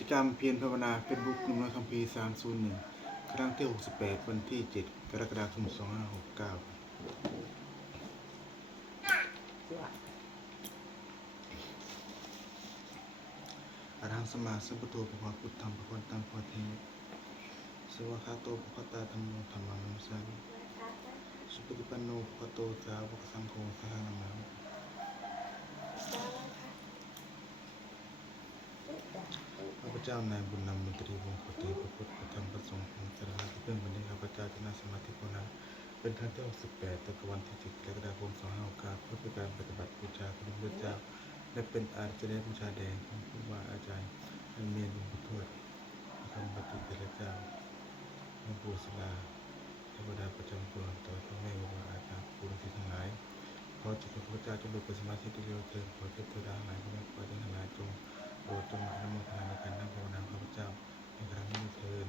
จกรรมเพียรภาวนา Facebook หนุ่มน้อยคัมภีร์301 ครั้งที่ 68 วันที่ 7 กรกฎาคม 2569อะระหังสัมมาสัมพุทโธภะคะวะพุทธังภะคะวันตังภะคะวะเทสวะคาโตภะคะวะตาธัมโมธัมมังนัมสสามิสุปฏิปันโนภะคะวะโตสาวกสังโฆสังฆังนามามิข้าพเจ้านายบุญนำมนตรีวงศ์ขอถือพระพุทธพระธรรมพระสงฆ์เป็นสรณะที่พึ่งวันนี้ข้าพเจ้าจะนั่งสมาธิภาวนาเป็นครั้งที่ 68 ตะวันที่ 10 กรกฎาคม 2569 เพื่อเป็นการปฏิบัติบูชาพระพุทธเจ้าและเป็นอาจารย์บูชาแด่ครูบาอาจารย์และเมียหลวงปู่ทวดคำปฏิเทระเจ้าหลวงปู่ศิลาเทวดาประจำตัวต่อพ่อแม่ครูบาอาจารย์ครูฤาษีทั้งหลายขอจิตของข้าพเจ้าจงลุกเป็นสมาธิที่เร็วเถิดขอเทพเทวดาทั้งหลายที่มีพระเจ้าทั้งหลายจงโปรดจงอนุโมทนาในการนั่งภาวนาของข้าพเจ้าในครั้งนี้เถิด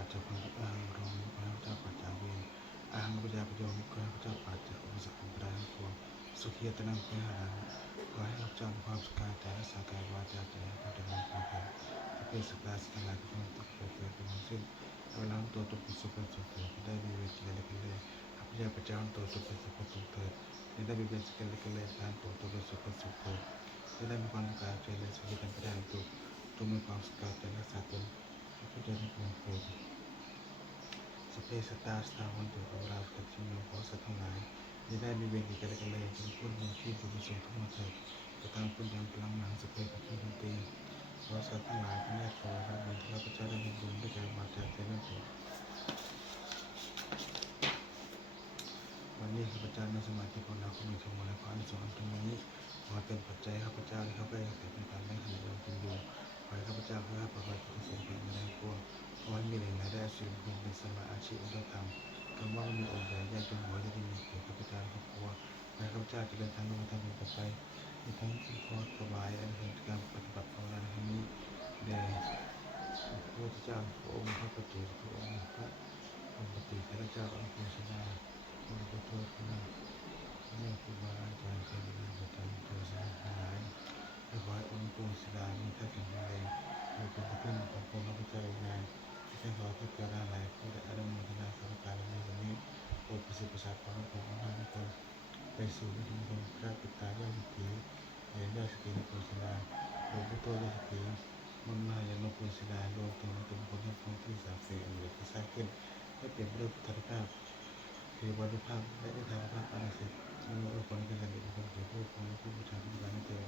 ปัจจัยความอ้างรองขอให้พระเจ้าปัจจัยเวรอ้างพระเจ้าประโยชน์ขอให้พระเจ้าปัจจัยอุปสรรคอันตรายทั้งปวงสุขีตนังเพื่อหาขอให้พระเจ้ามีความสุขกายใจและสากายวาจาใจให้พระเจ้ามีความแผ่ที่เป็นสตาร์สตาร์ไลท์ที่ต้องติดเกิดเป็นทั้งสิ้นเอาล้างตัวตุกสุขสุขเถิดได้มีเวทีกันเลยกันเลยพระเจ้าประเจ้าตัวตุกสุขสุขเถิดได้มีเวทีกันเลยกันเลยทานตัวตุกสุขสุขเถิดได้มีความกายใจและสุขีกันไปได้ตัวจงมีความสุขกายใจรักษาตนพระเจ้ามีความโปรดสเปซสตาร์สตาร์วันตัวของเราตัดชิ้นเนื้อของสัตว์ทั้งหลายได้มีเวทีกันเลยกันเลยจงพูดมีชีพบุญส่งทั้งหมดเถิดกระทำคุณยังพลังหนังสเปซกับที่มันตีขอสัตว์ทั้งหลายทั้งแรกขอรับบุญพระเจ้าได้มีบุญด้วยการมาจากใจนั่นเองวันนี้ข้าพเจ้าในสมาธิของเราก็มีคำว่าในความสอนตรงนี้ขอเป็นปัจจัยข้าพเจ้าที่เข้าไปแต่เป็นการได้ขณะเราเป็นอยู่ขอให้ข้าพเจ้าเพื่อประวัติที่สมบูรณ์ในพวกขอให้มีแหล่งรายได้สิ่งบุญเป็นสมาอาชีพอุตธรรมคำว่ามีองค์ใหญ่ใหญ่จงหัวจะมีแก่ข้าพเจ้าครอบครัวขอให้ข้าพเจ้าจะเดินทางลงทางต่อไปในทั้งที่ขอถวายอันเป็นการปฏิบัติภาวนาครั้งนี้แด่พระพุทธเจ้าพระองค์พระปฏิพระองค์พระองค์ปฏิพระเจ้าอันเป็นชนะขอขอโทษนะแม่ครูบาอาจารย์เป็นประจำตัวสหายและขอให้องค์ปู่ศิลามีท่าแข็งแรงโดยเป็นที่พึ่งของพระพุทธเจ้าอีกนานที่ขอให้เกิดอะไรผู้ได้อนุโมทนาสาธุการในวันนี้โปรดประสิทธิ์ประสาทของพระองค์ให้ทุกคนไปสู่วิถีของพระปิตายอดสติเรียนยอดสติในปู่ศิลาโดยผู้โตยอดสติมันมาอย่างนปู่ศิลาโลกตัวนี้เป็นคนที่คงที่สาเสียงหรือที่สร้างขึ้นให้เปลี่ยนด้วยพุทธภาพคือวัฏภาพและได้ทางภาพอะไรเสร็จแล้วเราคนกันกันเป็นคนเกี่ยวกับคนผู้บูชาผู้การนั่นเอง